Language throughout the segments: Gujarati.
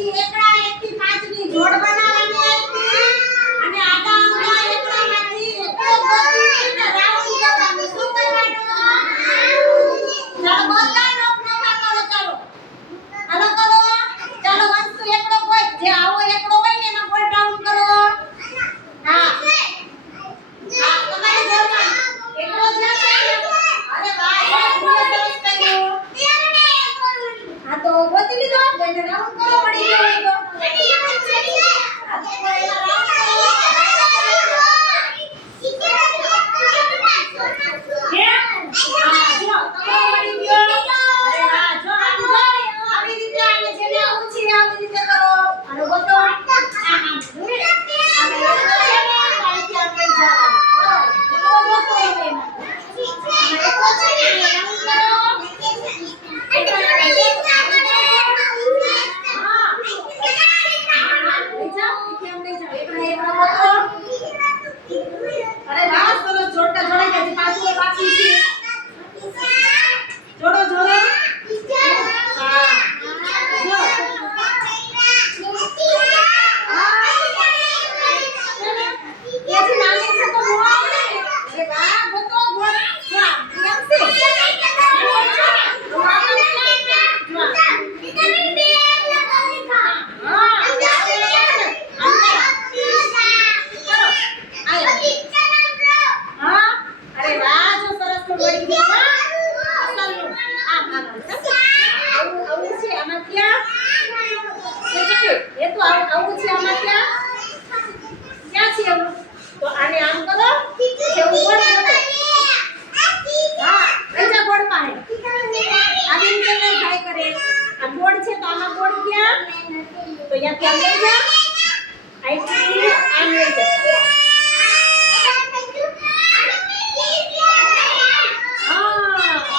પછી એકડા 1 થી 5 ની જોડ બનાવવાની હતી અને આડા આડા એકડામાંથી એકડો ગોતીને રાઉન્ડ કરવાનું. શું કરવાનું? ચાલો બધા નોખા કરો. ચાલો હાલો કરો. ચાલો વંશુ એકડો કોઈ જે આવો એકડો હોય ને એમાં કોઈ રાઉન્ડ કરો. હા તમારી જોડમાં એકડો જ્યાં છે. અરે વાહ સરસ કર્યું. હા તો ગોતી લીધો. કોઈને રાઉન્ડ કરો પડી ગયો હોય તો. હા તો કોઈ એમાં રાઉન્ડ કરો. તો આને આમ કરો જેવું બોલ હા બીજા બોર્ડ માં આવી રીતે ટ્રાય કરે આ બોર્ડ છે તો આમાં બોર્ડ ક્યાં તો અહીંયા ક્યાં લઈ જા આઈથી આમ લઈ જા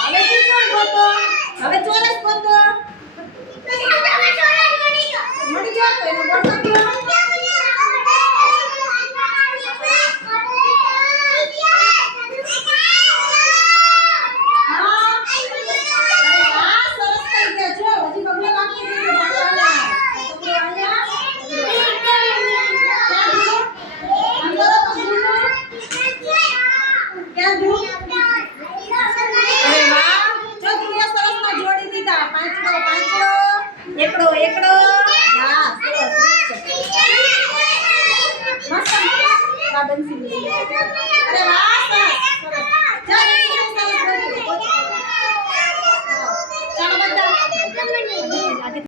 હવે ત્રિકોણ ગોતો હવે ચોરસ ગોતો મળી ગયો તો એનો બોર્ડ કાઢ્યો એકડો એકડો હા સરસ મસ્ત બાબનસી અરે વાહ સરસ